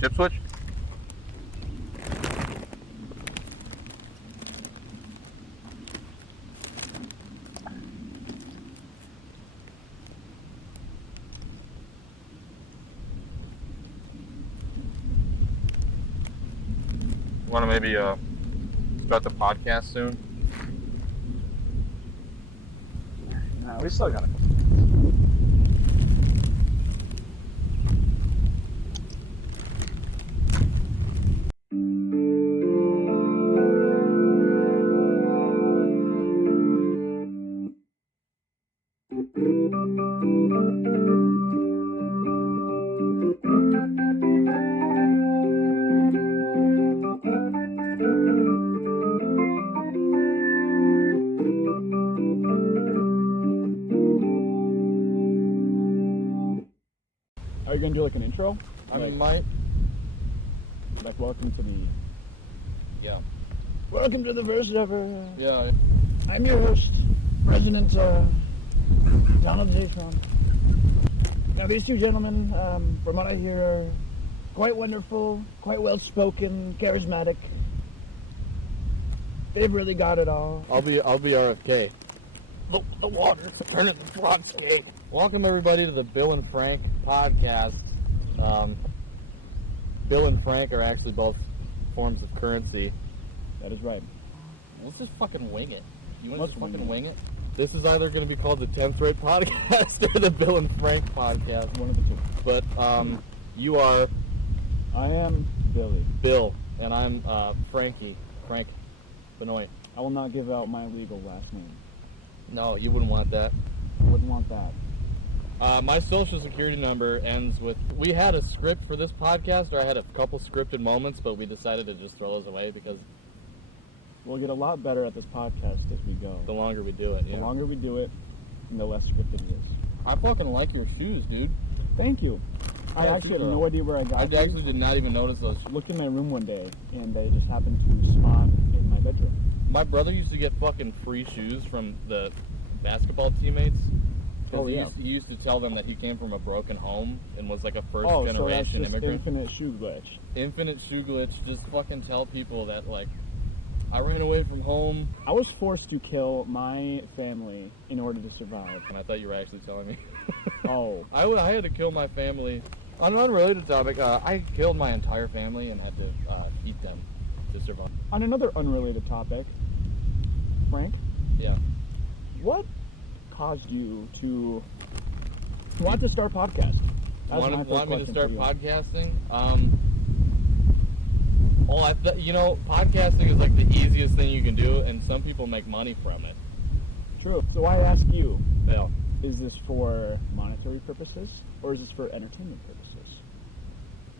Chip switch? Want to maybe start the podcast soon? No, we still got it. Are you gonna do like an intro? I might. Like welcome to the. Yeah. Welcome to the first ever. Yeah. I'm your host, President Donald J. Trump. Now these two gentlemen, from what I hear, are quite wonderful, quite well spoken, charismatic. They've really got it all. I'll be RFK. The water's turning the front skate. Welcome everybody to the Bill and Frank podcast. Bill and Frank are actually both forms of currency. That is right. Let's just fucking wing it. You want to Let's just fucking wing wing it? This is either going to be called the 10th Rate Podcast or the Bill and Frank Podcast. One of the two. But you are I am Billy. Bill, and I'm Frankie. Frank Benoit. I will not give out my legal last name. No, you wouldn't want that. I wouldn't want that. My social security number ends with... We had a script for this podcast, or I had a couple scripted moments, but we decided to just throw those away because We'll get a lot better at this podcast as we go. the longer we do it, The longer we do it, the less scripted it is. I fucking like your shoes, dude. Thank you. I Yeah, actually had too, no idea where I got I these. actually did not even notice those. I looked in my room one day, and they just happened to spawn in my bedroom. My brother used to get fucking free shoes from the basketball teammates. 'Cause Oh, yeah. He used to tell them that he came from a broken home and was like a first So that's generation just immigrant. infinite shoe glitch. Infinite shoe glitch. Just fucking tell people that, like, I ran away from home. I was forced to kill my family in order to survive. And I thought you were actually telling me. Oh. I had to kill my family. On an unrelated topic, I killed my entire family and had to eat them to survive. On another unrelated topic, Frank, Yeah. what caused you to want to start podcast? That's my first Want me to question start for you. podcasting? Well, podcasting is like the easiest thing you can do, and some people make money from it. True. So I ask you, Yeah. is this for monetary purposes or is this for entertainment purposes?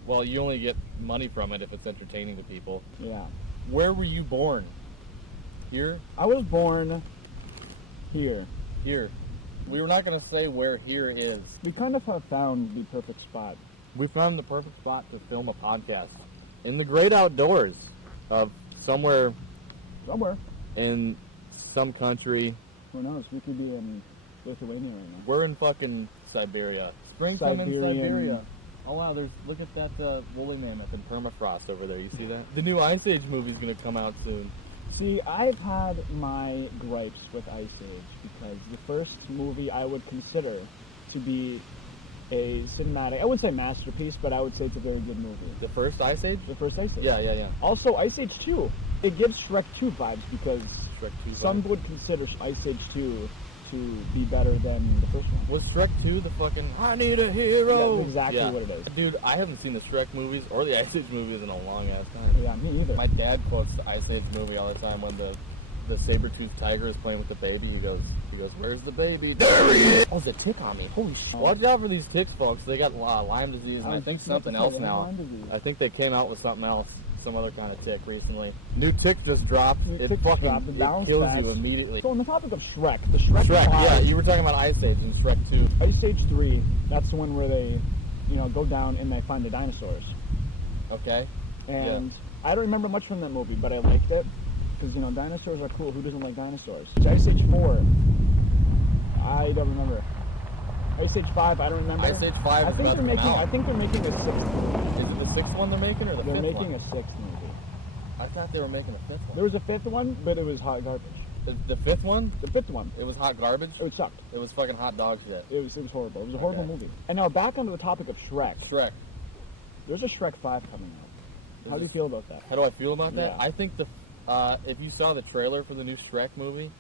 Well, you only get money from it if it's entertaining to people. Yeah. Where were you born? Here? I was born here. Here. We were not going to say where here is. We kind of have found the perfect spot. We found the perfect spot to film a podcast in the great outdoors of somewhere Somewhere. in some country. Who knows? We could be in Lithuania right now. We're in fucking Siberia. Springtime in Siberian. Siberia. Oh wow, look at that woolly mammoth and permafrost over there. You see that? The new Ice Age movie's gonna come out soon. See, I've had my gripes with Ice Age because the first movie I would consider to be a cinematic, I wouldn't say masterpiece, but I would say it's a very good movie. The first Ice Age? The first Ice Age. Yeah. Also, Ice Age 2. It gives Shrek 2 vibes because Shrek 2 some would consider Ice Age 2 to be better than the first one. Was Shrek 2 the fucking I need a hero? That's exactly Yeah. what it is. Dude, I haven't seen the Shrek movies or the Ice Age movies in a long ass time. Yeah, me either. My dad quotes the Ice Age movie all the time when the saber-toothed tiger is playing with the baby. He goes, where's the baby? There he is! Oh, there's a tick on me. Holy shit. Watch out for these ticks, folks. They got Lyme disease and I think something else now. Lyme disease. I think they came out with something else, some other kind of tick recently. New tick just dropped. New It tick fucking dropped. It bounced kills fast. you immediately. So on the topic of Shrek, the Shrek Shrek, five, yeah, you were talking about Ice Age and Shrek 2. Ice Age 3, that's the one where they, go down and they find the dinosaurs. Okay. And I don't remember much from that movie, but I liked it. Because, dinosaurs are cool. Who doesn't like dinosaurs? Ice Age 4, I don't remember. Ice Age 5, I don't remember. Ice Age 5 I is think about they're to making. come out. I think they're making a sixth movie. Is it the sixth one they're making, or the They're fifth making one? a sixth movie. I thought they were making a fifth one. There was a fifth one, but it was hot garbage. The fifth one? The fifth one. It was hot garbage? It sucked. It was fucking hot dog shit. It was horrible. It was a horrible movie. And now back onto the topic of Shrek. Shrek. There's a Shrek 5 coming out. How do you feel about that? How do I feel about that? Yeah. I think if you saw the trailer for the new Shrek movie,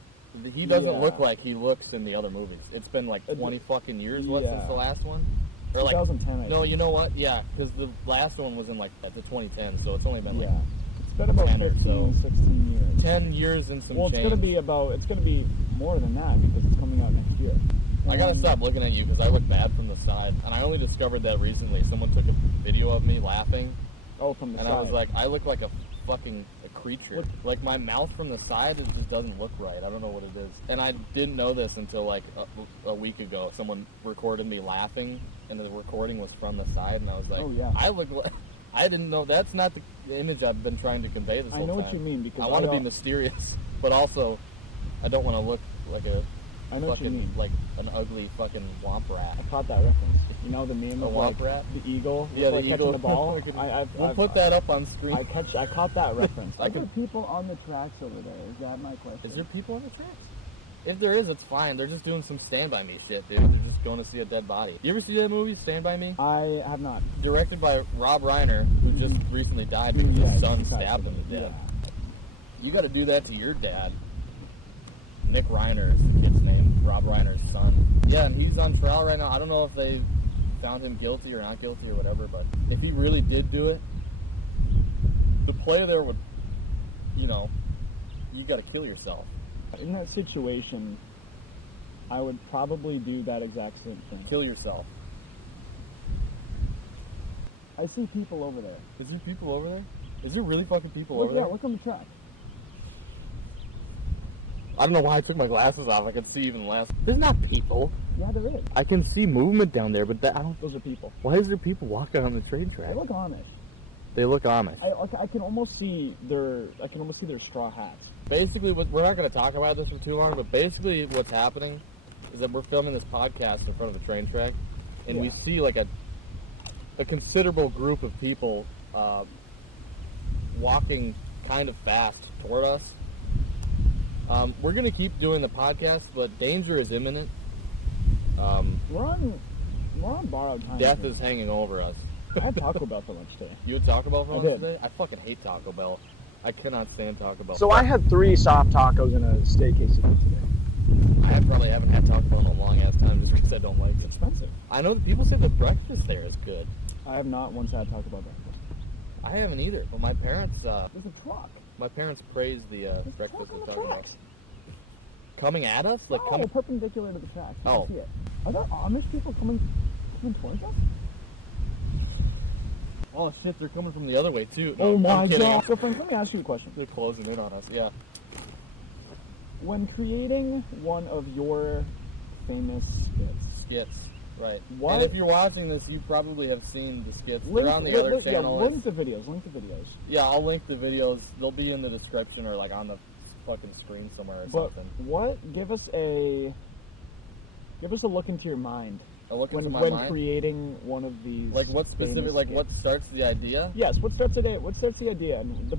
he doesn't look like he looks in the other movies. It's been like 20 fucking years since the last one. Or like 2010. No, you know what? Yeah, because the last one was in like at the 2010, so it's only been like it's been about 10 15, or so. 16 years. 10 years and some Well, change. it's gonna be more than that because it's coming out next year. I gotta stop looking at you because I look bad from the side, and I only discovered that recently. Someone took a video of me laughing. Oh, from the and side. I was like, I look like a fucking creature. Like my mouth from the side, it just doesn't look right. I don't know what it is. And I didn't know this until like a week ago. Someone recorded me laughing, and the recording was from the side, and I was like, oh yeah, I look like. I didn't know. That's not the image I've been trying to convey this whole time. I know what you mean because I want to be mysterious, but also I don't want to look like a I know what you mean. Like an ugly fucking womp rat. I caught that reference. You know the meme of womp like rat? The eagle? Yeah, like the catching eagle. the ball. We'll put that up on screen. I caught that reference. Are there people on the tracks over there? Is that my question? Is there people on the tracks? If there is, it's fine. They're just doing some Stand By Me shit, dude. They're just going to see a dead body. You ever see that movie, Stand By Me? I have not. Directed by Rob Reiner, who just recently died because his son stabbed him to death. Yeah. You got to do that to your dad. Nick Reiner is the kid's name. Rob Reiner's son. Yeah, and he's on trial right now. I don't know if they found him guilty or not guilty or whatever, but if he really did do it, the play there would, you got to kill yourself. In that situation, I would probably do that exact same thing. Kill yourself. I see people over there. Is there people over there? Is there really fucking people over there? Yeah, look on the track. I don't know why I took my glasses off. I could see even less. There's not people. Yeah, there is. I can see movement down there, but I don't. Those are people. Why is there people walking on the train track? They look Amish. They look Amish. I can almost see their straw hats. Basically, we're not going to talk about this for too long, but basically what's happening is that we're filming this podcast in front of the train track, and we see like a considerable group of people walking kind of fast toward us. We're going to keep doing the podcast, but danger is imminent. We're on borrowed time. Death is hanging over us. I had Taco Bell for lunch today. You had Taco Bell for lunch did. today? I fucking hate Taco Bell. I cannot stand Taco Bell. So I had 3 soft tacos and a steak quesadilla today. I probably haven't had Taco Bell in a long ass time just because I don't like it. It's expensive. I know that people say the breakfast there is good. I have not once had Taco Bell breakfast. I haven't either, but my parents There's a truck. my parents praise the breakfast on with the Taco Bell. tracks. Coming at us? Like No, coming perpendicular to the tracks. You Oh. can see it. Are there Amish people coming towards us? Oh shit, they're coming from the other way too. No, Oh my I'm kidding. god. So friends, let me ask you a question. They're closing in on us, yeah. When creating one of your famous Skits, right. What? And if you're watching this, you probably have seen the skits. They're on the other channel. Link the videos. Yeah, I'll link the videos. They'll be in the description or like on the fucking screen somewhere or But something. give us a look into your mind A look into my when mind? creating one of these. Like what specific? famous Like skits. what starts the idea? Yes. What starts the idea and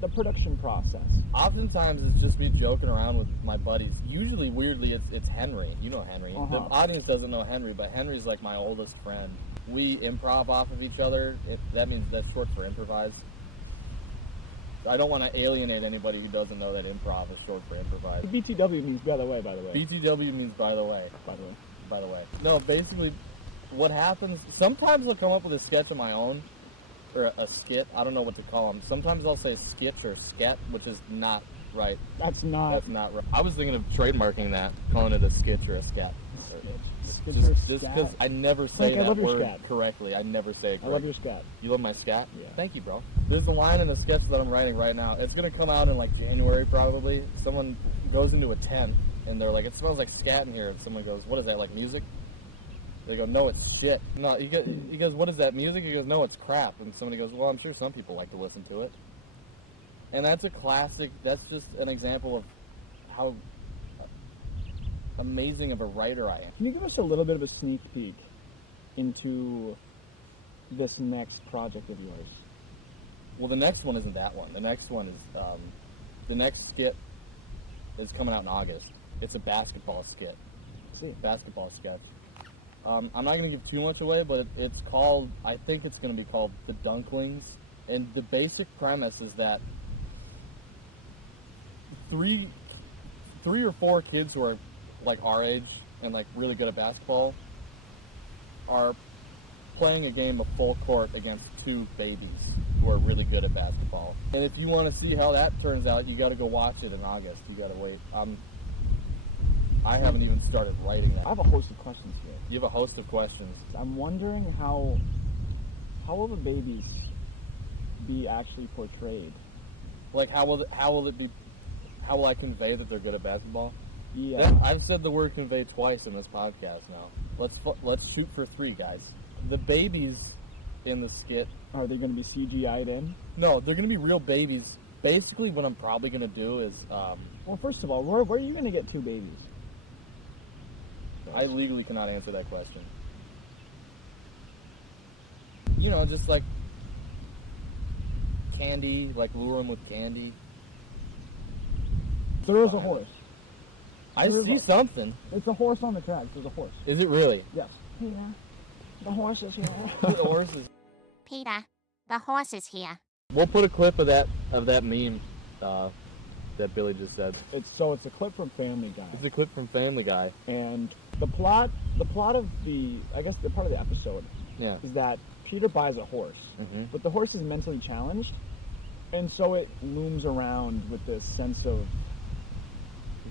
the production process? Oftentimes it's just me joking around with my buddies. Usually, weirdly, it's Henry. You know Henry. Uh-huh. The audience doesn't know Henry, but Henry's like my oldest friend. We improv off of each other. That means that's short for improvise. I don't want to alienate anybody who doesn't know that improv is short for improvise. BTW means by the way. BTW means by the way. By the way. No, basically, what happens, sometimes I'll come up with a sketch of my own, or a skit, I don't know what to call them. Sometimes I'll say sketch or sket, which is not right. That's not right. I was thinking of trademarking that, calling it a sketch or a scat. Just because I never say I that love your word scat. correctly. I never say it I love correctly. your scat. You love my scat? Yeah. Thank you, bro. There's a line in a sketch that I'm writing right now. It's going to come out in like January probably. Someone goes into a tent and they're like, it smells like scat in here. And someone goes, what is that, like music? They go, no, it's shit. No, he goes, what is that, music? He goes, no, it's crap. And somebody goes, well, I'm sure some people like to listen to it. And that's a classic, that's just an example of how amazing of a writer I am. Can you give us a little bit of a sneak peek into this next project of yours? Well, the next one isn't that one. The next one is, the next skit is coming out in August. It's a basketball skit. See. Basketball sketch. I'm not going to give too much away, but it's called, I think it's going to be called The Dunklings. And the basic premise is that three or four kids who are like our age and like really good at basketball are playing a game of full court against two babies who are really good at basketball. And if you want to see how that turns out, you got to go watch it in August. You got to wait. I haven't even started writing that. I have a host of questions here. You have a host of questions. I'm wondering how will the babies be actually portrayed? Like how will I convey that they're good at basketball? Yeah. I've said the word convey twice in this podcast now. Let's shoot for 3, guys. The babies in the skit, Are they going to be CGI'd in? no, they're going to be real babies. Basically, what I'm probably going to do is, Well, first of all, where are you going to get 2 babies? I legally cannot answer that question. You know, just like candy, like lure them with candy. There is a horse. I There is see a- something. It's a horse on the track. There's a horse. Is it really? Yes. Yeah. The horse is here. The horses. Peter, the horse is here. We'll put a clip of that meme that Billy just said. It's a clip from Family Guy. It's a clip from Family Guy. And the plot of the part of the episode Yeah. is that Peter buys a horse, Mm-hmm. but the horse is mentally challenged, and so it looms around with this sense of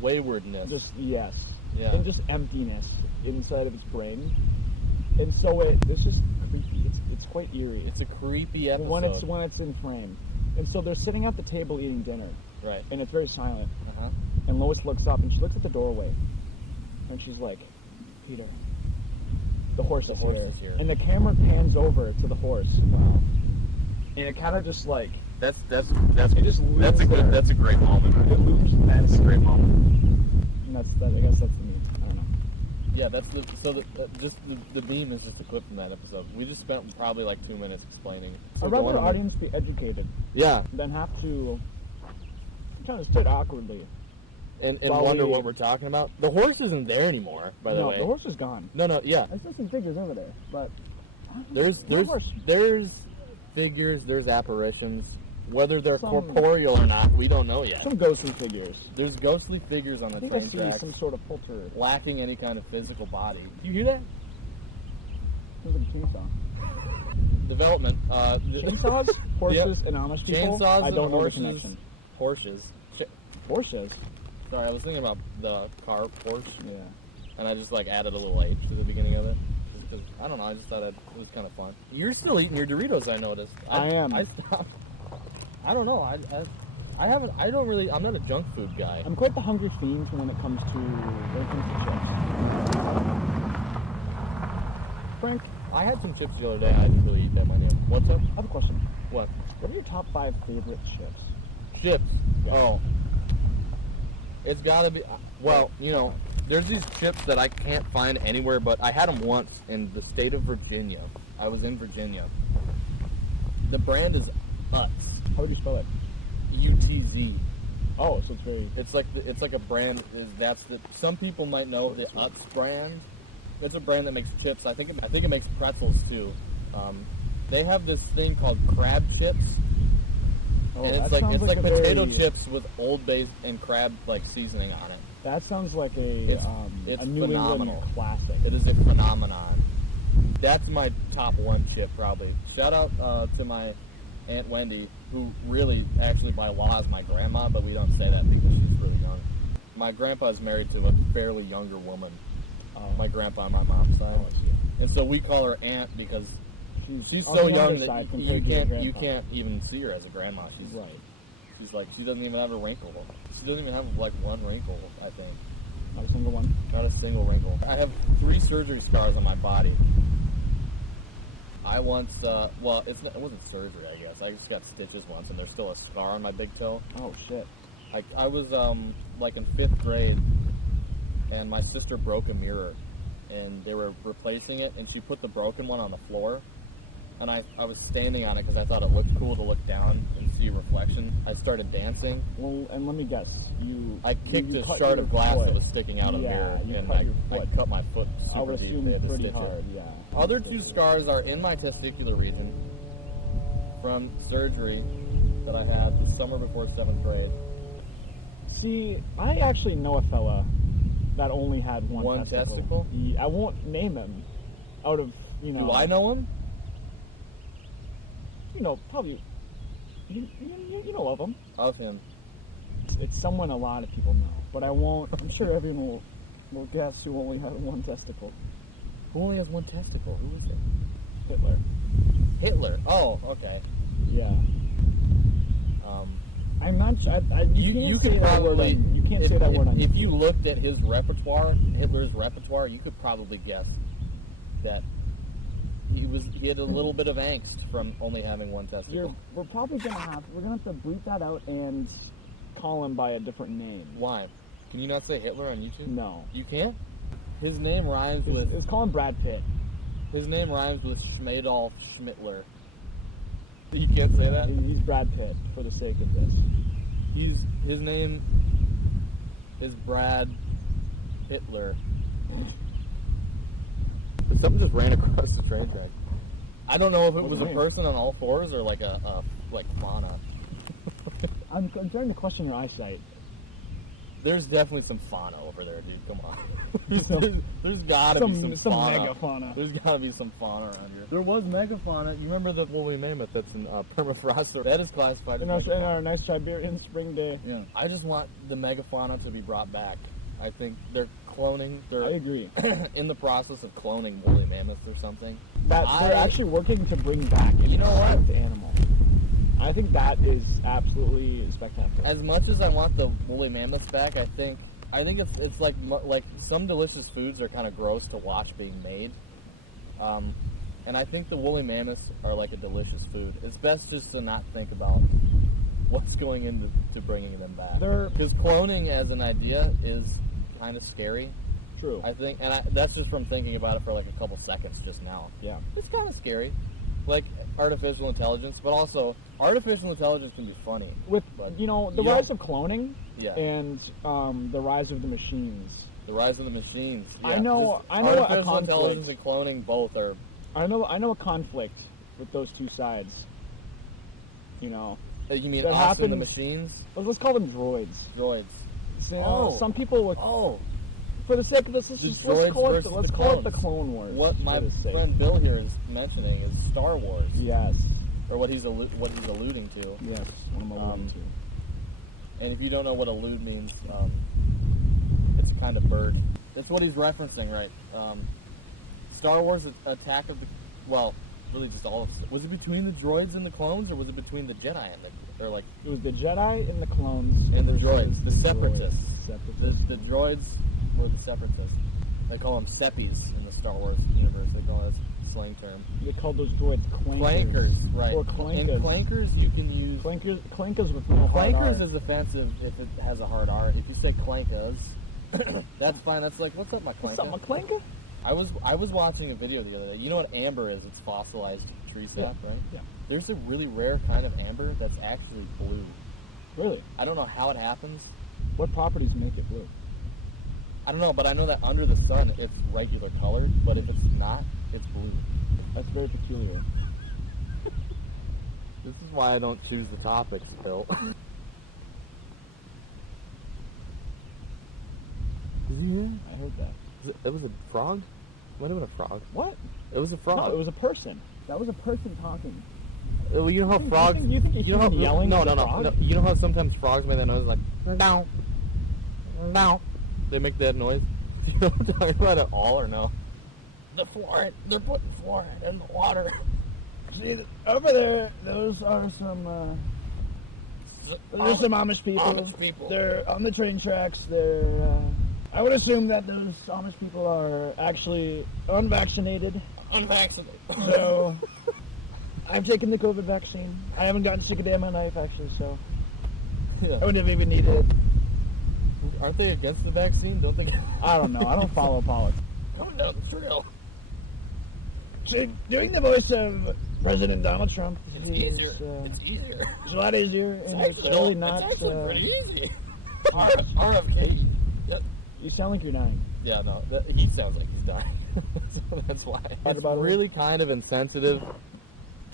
Waywardness. yes, Yeah. and just emptiness inside of its brain, and so it's just creepy. It's quite eerie. It's a creepy episode. when it's in frame, and so they're sitting at the table eating dinner, Right. and it's very silent. Uh-huh. And Lois looks up and she looks at the doorway, and she's like, "Peter, the horse is here." And the camera pans over to the horse. Wow. And it kind of just like That's just that's a looms there. that's a great moment. it loops. That's a great moment. And I guess that's the meme. I don't know. Yeah, that's the meme is just a clip from that episode. We just spent probably like 2 minutes explaining. I'd rather the audience be educated Yeah, than have to kind of sit awkwardly. and While wonder we- what we're talking about. The horse isn't there anymore, by the No, way. the horse is gone. No, yeah. I still see figures over there, but There's horse. figures, there's apparitions. Whether they're Some- corporeal or not, we don't know yet. some ghostly figures. There's ghostly figures on the I think I train see tracks, some sort of polter. lacking any kind of physical body. You hear that? Sounds like a chainsaw. Development. Chainsaws, horses, and Amish people. Chainsaws I and don't know the horses. connection. Horses. Horses. Sorry, I was thinking about the car Porsche, Yeah. and I just like added a little H to the beginning of it. Just 'cause, I don't know, I just thought it was kind of fun. You're still eating your Doritos, I noticed. I am. I stopped. I don't know. I haven't. I don't really. I'm not a junk food guy. I'm quite the hungry fiend when it comes to chips. Frank, I had some chips the other day. I didn't really eat that many. What's up? I have a question. What? What are your top 5 favorite chips? Chips. Yeah. Oh. It's gotta be. Well, you know, there's these chips that I can't find anywhere, but I had them once in the state of Virginia. I was in Virginia. The brand is Utz. How would you spell it? UTZ. Oh, so it's very... It's like a brand. Some people might know the Utz brand. It's a brand that makes chips. I think it makes pretzels too. They have this thing called crab chips, Oh, and that it's like sounds a potato very- chips with Old Bay and crab like seasoning on it. That sounds like It's a New phenomenal. England classic. It is a phenomenon. That's my top 1 chip probably. Shout out to my Aunt Wendy, who really actually by law is my grandma, but we don't say that because she's really young. My grandpa is married to a fairly younger woman. My grandpa on my mom's side, and so we call her aunt because she's on so the young younger that side you compared to your you grandpa. can't even see her as a grandma. Right. She's like she doesn't even have a wrinkle. She doesn't even have like one wrinkle. I think Not a single one. not a single wrinkle. I have 3 surgery scars on my body. I once it wasn't surgery. I guess I just got stitches once, and there's still a scar on my big toe. Oh, shit. I was like in 5th grade, and my sister broke a mirror, and they were replacing it, and she put the broken one on the floor, and I was standing on it because I thought it looked cool to look down and see a reflection. I started dancing. Well, and let me guess, I kicked you a cut shard your of glass foot. that was sticking out of the Yeah, mirror, you and cut your I foot. cut my foot I would super deep. assume They had to pretty stitch hard, it. yeah. Other two scars are in my testicular region from surgery that I had the summer before 7th grade. See, I actually know a fella that only had one testicle? I won't name him. Out of, you know... Do I know him? You know, probably... You know of him. Of him. It's someone a lot of people know. But I won't... I'm sure everyone will guess who only had one testicle. Who only has one testicle? Who is it? Hitler. Hitler. Oh, okay. Yeah. I'm not... You could probably... You can't say that word on... If you looked at his repertoire, Hitler's repertoire, you could probably guess that he had a little bit of angst from only having one testicle. We're probably gonna have to bleep that out and call him by a different name. Why? Can you not say Hitler on YouTube? No. You can't? His name rhymes with... Let's call him Brad Pitt. His name rhymes with Schmadolf Schmittler. You can't say that? He's Brad Pitt, for the sake of this. His name is Brad Hitler. Something just ran across the train track. I don't know if it was a person on all fours or like a fauna. I'm trying to question your eyesight. There's definitely some fauna over there, dude. Come on. there's gotta be some fauna. megafauna. There's gotta be some fauna around here. There was megafauna. You remember the woolly mammoth that's in permafrost? That is classified as in our nice Siberian spring day. Yeah. I just want the megafauna to be brought back. I think they're cloning. I agree. In the process of cloning woolly mammoths or something. They're actually working to bring back an extinct animal. I think that is absolutely spectacular. As much as I want the woolly mammoths back, I think it's like some delicious foods are kind of gross to watch being made, and I think the woolly mammoths are like a delicious food. It's best just to not think about what's going into bringing them back. Because cloning as an idea is kind of scary. True. I think, and that's just from thinking about it for like a couple seconds just now. Yeah. It's kind of scary. Like artificial intelligence, but also artificial intelligence can be funny. With the rise of cloning, yeah, and the rise of the machines. The rise of the machines. Yeah. I know. Artificial intelligence and cloning both are. I know a conflict with those two sides. You know. You mean us and the machines? Let's call them droids. Droids. So, some people would. Oh. For the sake of this, let's call it the Clone Wars. What my friend Bill here is mentioning is Star Wars. Yes. Or what he's alluding to. Yes, what I'm alluding to. And if you don't know what allude means, it's a kind of bird. That's what he's referencing, right? Star Wars Attack of the... Well, really just all of it. Was it between the droids and the clones, or was it between the Jedi and the... Or like... It was the Jedi and the clones. And the droids. The separatists. Separatists. The droids were the separatists. They call them seppies in the Star Wars universe. They call it a slang term. They called those droids clankers. Clankers, right. Or clankers. And clankers you can use... Clankers with no hard R. Clankers is offensive if it has a hard R. If you say clankas, that's fine. That's like, what's up, my clanka? What's up, my clanka? I was watching a video the other day. You know what amber is? It's fossilized tree sap, right? Yeah. There's a really rare kind of amber that's actually blue. Really? I don't know how it happens. What properties make it blue? I don't know, but I know that under the sun it's regular colored, but if it's not, it's blue. That's very peculiar. This is why I don't choose the topics, Bill. Is he here? I heard that. It was a frog? Might have been a frog. What? It was a frog. No, it was a person. That was a person talking. Well, you know how frogs... You think you know how yelling no, at a frog? No. You know how sometimes frogs make that noise like... No. No. They make that noise? You know what I'm talking about at all or no? They're putting fluoride in the water. See, over there, those are some... Those are some Amish people. Amish people. They're on the train tracks. They're... I would assume that those Amish people are actually unvaccinated. Unvaccinated. So, I've taken the COVID vaccine. I haven't gotten sick a day on my knife, actually, so... Yeah. I wouldn't have even needed it. Aren't they against the vaccine? Don't they? I don't know. I don't follow politics. Coming down the trail. So, doing the voice of President Donald Trump. It's easier. It's easier. It's a lot easier, and it's really not. It's actually pretty easy. RFK. Yep. You sound like you're dying. Yeah, no, he sounds like he's dying. So that's why. It's really kind of insensitive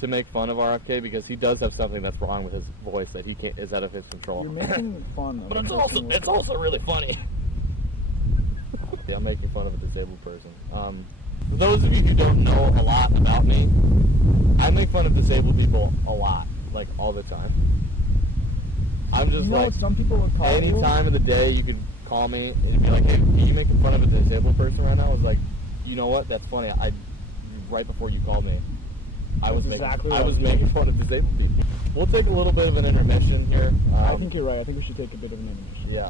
to make fun of RFK because he does have something that's wrong with his voice that he can't is out of his control. You're making fun of but it's also really funny. Yeah, I'm making fun of a disabled person. For those of you who don't know a lot about me, I make fun of disabled people a lot, like all the time. I'm just like, some people would call any time of the day you could call me and be like, hey, are you making fun of a disabled person right now? I was like, you know what? That's funny. Right before you called me, I was making fun of disabled people. We'll take a little bit of an intermission here. I think you're right. I think we should take a bit of an intermission. Yeah.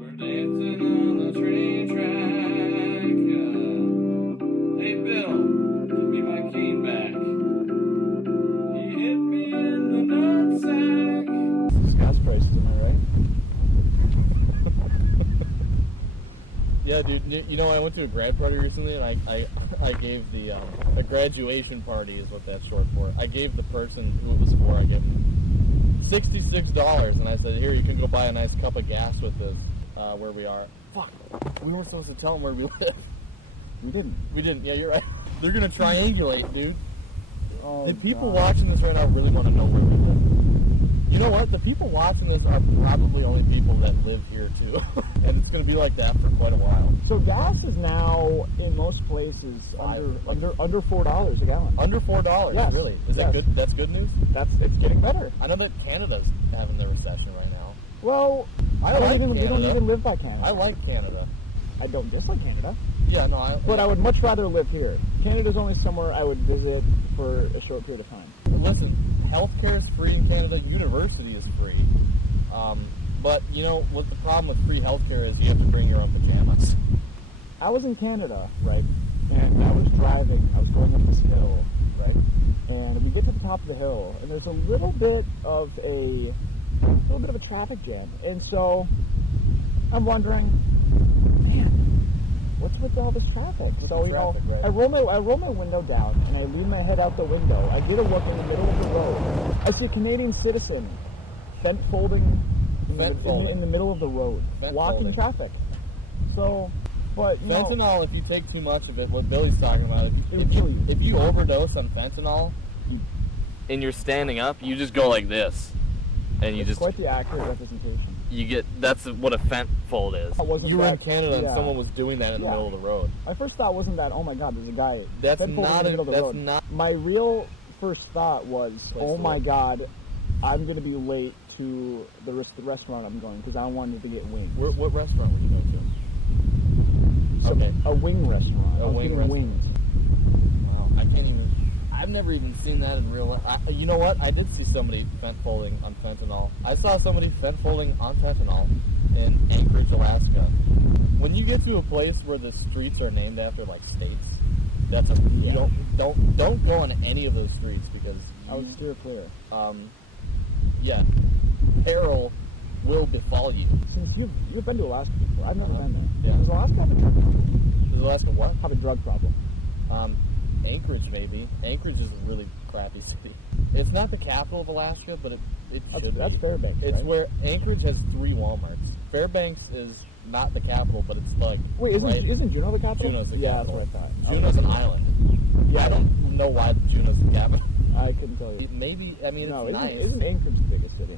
We're dancing on the train track. Hey, Bill, give me my cane back. He hit me in the nutsack. Scott's prices, am I right? Yeah, dude. You know, I went to a grad party recently, and I gave a graduation party is what that's short for. I gave the person who it was for, I gave him $66, and I said, here, you can go buy a nice cup of gas with this, where we are. Fuck, we weren't supposed to tell them where we live. We didn't. Yeah, you're right. They're gonna triangulate, dude. Oh, the people watching this right now really want to know where we live. You know what? The people watching this are probably only people that live here too, and it's going to be like that for quite a while. So gas is now in most places under $4 a gallon. Under $4? Yes. Really? Is that good? That's good news. It's getting better. I know that Canada's having their recession right now. Well, we don't even live by Canada. I like Canada. I don't dislike Canada. Yeah, no. But I would much rather live here. Canada's only somewhere I would visit for a short period of time. Listen, healthcare is free in Canada. University is free. But you know what the problem with free healthcare is? You have to bring your own pajamas. I was in Canada, right? And I was driving. I was going up this hill, right? And we get to the top of the hill, and there's a little bit of a traffic jam. And so I'm wondering, man, what's with all this traffic? Right? I roll my window down and I lean my head out the window. I get a look in the middle of the road. I see a Canadian citizen fent folding in the middle of the road, blocking traffic. So, but you know, fentanyl, if you take too much of it, what Billy's talking about, if you overdose on fentanyl and you're standing up, you just go like this, and it's quite the accurate representation. That's what a fent fold is. You were in Canada and someone was doing that in the middle of the road. My first thought wasn't that, oh my god, there's a guy in the middle of the road. My real first thought was, oh my god, I'm going to be late to the restaurant I'm going because I wanted to get wings. What restaurant would you go to? A wing restaurant. A wing restaurant. Wings. Wow, I've never even seen that in real life. You know what? I did see somebody fent folding on fentanyl. I saw somebody fent folding on fentanyl in Anchorage, Alaska. When you get to a place where the streets are named after like states, don't go on any of those streets because I would steer clear. Peril will befall you. Since you've been to Alaska before, I've never been there. Yeah. Does Alaska have a drug problem? Does Alaska what? Have a drug problem? Anchorage maybe. Anchorage is a really crappy city. It's not the capital of Alaska, but it should be. That's Fairbanks. It's right? where Anchorage has 3 Walmarts. Fairbanks is not the capital, but it's like isn't Juneau the capital? Juneau's the capital. capital. That's what I thought. Juneau's an island. Yeah, I don't know why Juneau's the capital. I couldn't tell you. Maybe, I mean, no, it's nice. Isn't Anchorage the biggest city?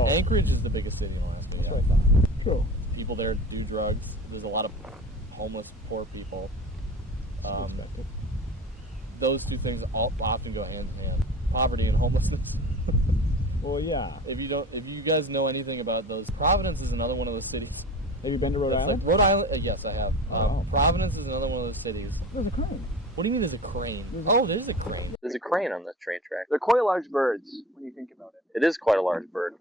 Anchorage is the biggest city in Alaska. That's what I thought. Cool. People there do drugs. There's a lot of homeless, poor people. Those two things often go hand in hand. Poverty and homelessness. Well, yeah. If you guys know anything about those, Providence is another one of those cities. Have you been to Rhode Island? Like Rhode Island, yes, I have. Providence is another one of those cities. There's a crane. What do you mean there's a crane? There's a crane. There's a crane on this train track. They're quite large birds when you think about it. It is quite a large bird.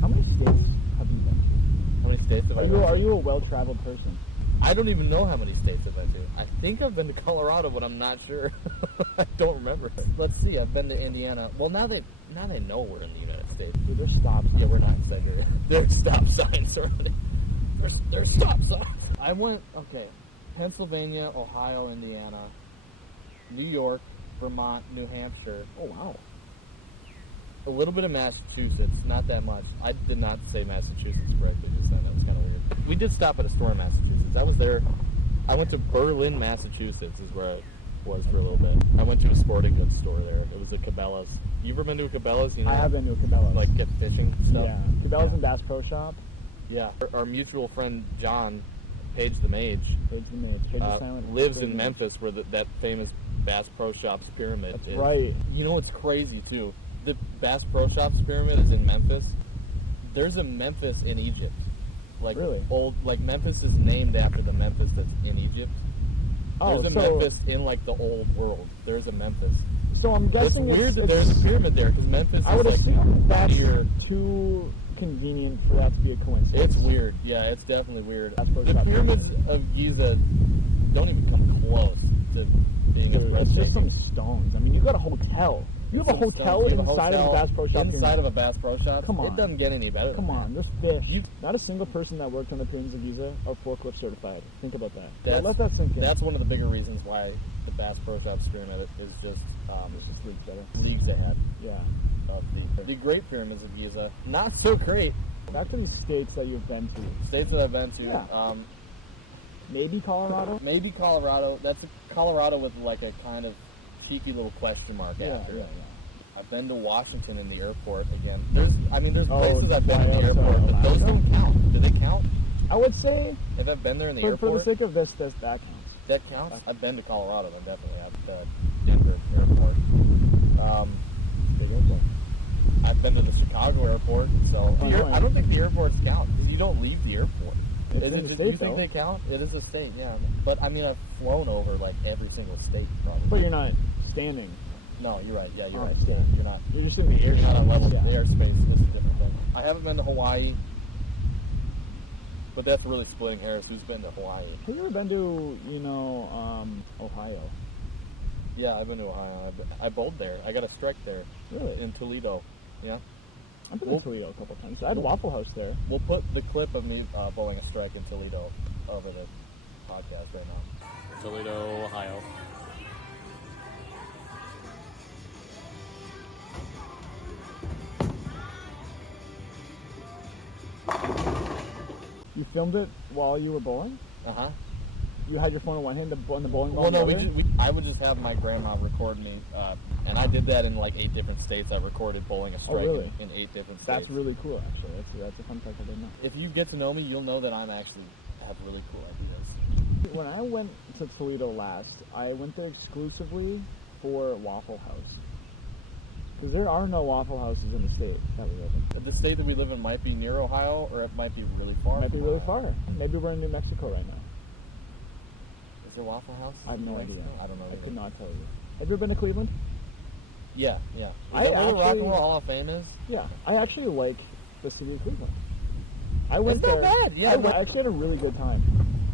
How many states have you been to? How many states have I been to? Are you a well-traveled person? I don't even know how many states I've been to. I think I've been to Colorado, but I'm not sure. I don't remember. Let's see. I've been to Indiana. Well, now they know we're in the United States. Dude, there's stops. Yeah, we're not in Siberia. There's stop signs already. There's stop signs. I went. Okay. Pennsylvania, Ohio, Indiana, New York, Vermont, New Hampshire. Oh, wow. A little bit of Massachusetts, not that much. I did not say Massachusetts correctly just then. That was kind of weird. We did stop at a store in Massachusetts. I was there. I went to Berlin, Massachusetts is where I was for a little bit. I went to a sporting goods store there. It was a Cabela's. You ever been to a Cabela's? You know, I have been to a Cabela's. Like get fishing stuff? Yeah. Cabela's and Bass Pro Shop. Yeah. Our mutual friend John, Paige the Mage, Paige the Silent, lives in Memphis where that famous Bass Pro Shops pyramid That's is. right. You know what's crazy too? The Bass Pro Shops pyramid is in Memphis. There's a Memphis in Egypt. Like really? Like Memphis is named after the Memphis that's in Egypt. Oh, there's a Memphis in like the old world. There's a Memphis. So I'm guessing it's weird that there's a pyramid there because Memphis. I would is assume like that's here. too convenient for that to be a coincidence. It's weird. Yeah, it's definitely weird. Bass Pro The Shop pyramids of Giza don't even come close to being as Dude, it's breathtaking. just some stones. I mean, you got a hotel. You have a hotel inside of a Bass Pro Shop. Inside of a Bass Pro Shop? Come on. It doesn't get any better. Come than on, that. this fish. Not a single person that worked on the pyramids of Giza are forklift certified. Think about that. That's, let that sink in. That's one of the bigger reasons why the Bass Pro Shop pyramid is just leagues ahead. Yeah. Of the Great Pyramids of Giza. Not so great. Back to the states that you've been to. States that I've been to. Yeah. Maybe Colorado? Maybe Colorado. That's Colorado with like a kind of cheeky little question mark after it. I've been to Washington in the airport again. There's places I've been in the airport, but those don't count. Do they count? I would say if I've been there in the airport. For the sake of this, that counts. That counts? I've been to Colorado, then definitely. I've been to Denver airport. Big airport. I've been to the Chicago airport, so I don't think the airports count because you don't leave the airport. It's in the state, you think they count? It is a state, yeah. But I mean, I've flown over like every single state, probably. But you're not standing. No, you're right. Yeah, you're right. Yeah. You're not. You're just in the air. You're not on level. Yeah. The airspace is a different thing. I haven't been to Hawaii, but that's really splitting hairs. Who's been to Hawaii? Have you ever been to, Ohio? Yeah, I've been to Ohio. I bowled there. I got a strike there. Really? In Toledo. Yeah. I've been to Toledo a couple times. I had a Waffle House there. We'll put the clip of me bowling a strike in Toledo over the podcast right now. Toledo, Ohio. You filmed it while you were bowling? Uh-huh. You had your phone in one hand and the bowling ball Well, no, in the other? I would just have my grandma record me, and I did that in like 8 different states. I recorded bowling a strike in 8 different states. That's really cool, actually. That's a fun fact I didn't know. If you get to know me, you'll know that I'm actually have really cool ideas. When I went to Toledo last, I went there exclusively for Waffle House. Because there are no Waffle Houses in the state that we live in. The state that we live in might be near Ohio, or it might be really far. It might be really far. Maybe we're in New Mexico right now. Is there a Waffle House? I have no idea. I don't know. I could not tell you. Have you ever been to Cleveland? Yeah. Is that where the Rock and Roll Hall of Fame is? Yeah. I actually like the city of Cleveland. I went there. It's not bad. Yeah. I actually had a really good time.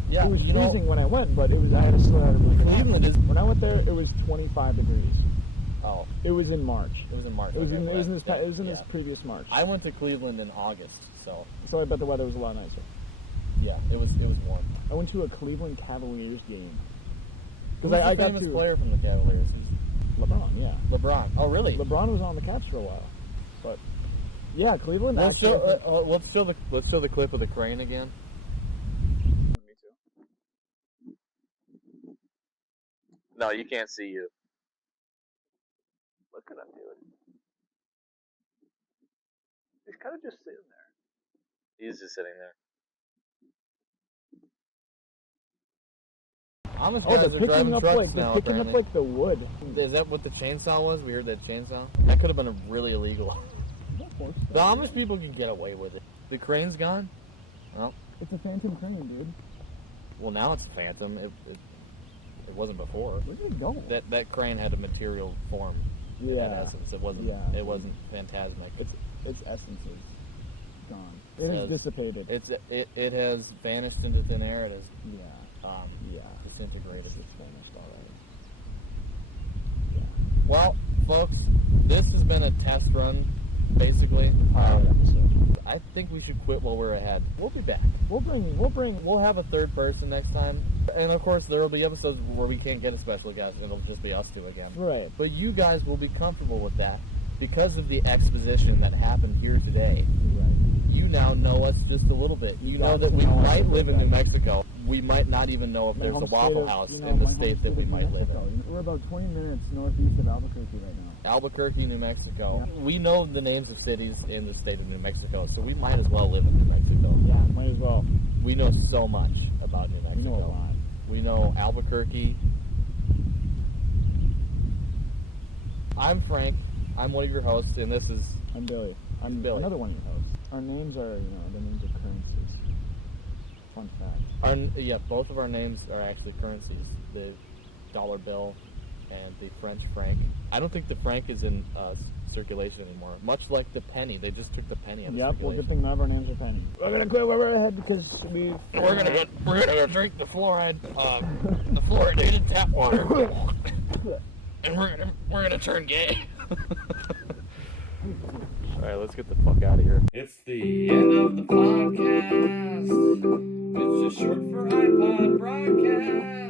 Yeah. It was freezing when I went, but I still had a really good time. Cleveland is. When I went there, it was 25 degrees. Oh. It was in March. It was in March. It was in this previous March. I went to Cleveland in August, so. So I bet the weather was a lot nicer. Yeah, it was warm. I went to a Cleveland Cavaliers game. Who's the famous player from the Cavaliers? LeBron, yeah. LeBron. Oh, really? LeBron was on the Cavs for a while, but yeah, Cleveland. Let's show the clip of the crane again. Me too. No, you can't see you. Look at him, dude. He's kind of just sitting there. He's just sitting there. They're picking up like the wood. Is that what the chainsaw was? We heard that chainsaw. That could have been really illegal. The Amish people can get away with it. The crane's gone. Well, it's a phantom crane, dude. Well, now it's a phantom. It wasn't before. Where did it go? That crane had a material form. Yeah. In that essence, it wasn't. Yeah. It wasn't phantasmic. Its essence is gone. It has dissipated. It has vanished into thin air. It has. Yeah. Disintegrated. It's finished already. Yeah. Well, folks, this has been a test run, basically. Episode. I think we should quit while we're ahead. We'll be back. We'll have a third person next time. And of course, there will be episodes where we can't get a special guest. It'll just be us two again. Right. But you guys will be comfortable with that because of the exposition that happened here today. Right. You now know us just a little bit. You know that we might live in New Mexico. We might not even know if there's a Waffle House in the state that we might live in. We're about 20 minutes northeast of Albuquerque right now. Albuquerque, New Mexico. Yeah. We know the names of cities in the state of New Mexico, so we might as well live in New Mexico. Yeah, might as well. We know so much about New Mexico. We know a lot. We know Albuquerque. I'm Frank. I'm one of your hosts, and this is... I'm Billy. I'm Billy. Another one of your hosts. Our names are, the names of currencies. Fun fact. Yeah, both of our names are actually currencies. The dollar bill and the French franc. I don't think the franc is in circulation anymore. Much like the penny. They just took the penny out of circulation. Well, good thing none of our names are penny. We're gonna quit where we're ahead because we're gonna go drink the fluoride, the fluoridated tap water, and we're gonna turn gay. All right, let's get the fuck out of here. It's the end of the podcast. It's just short for iPod broadcast.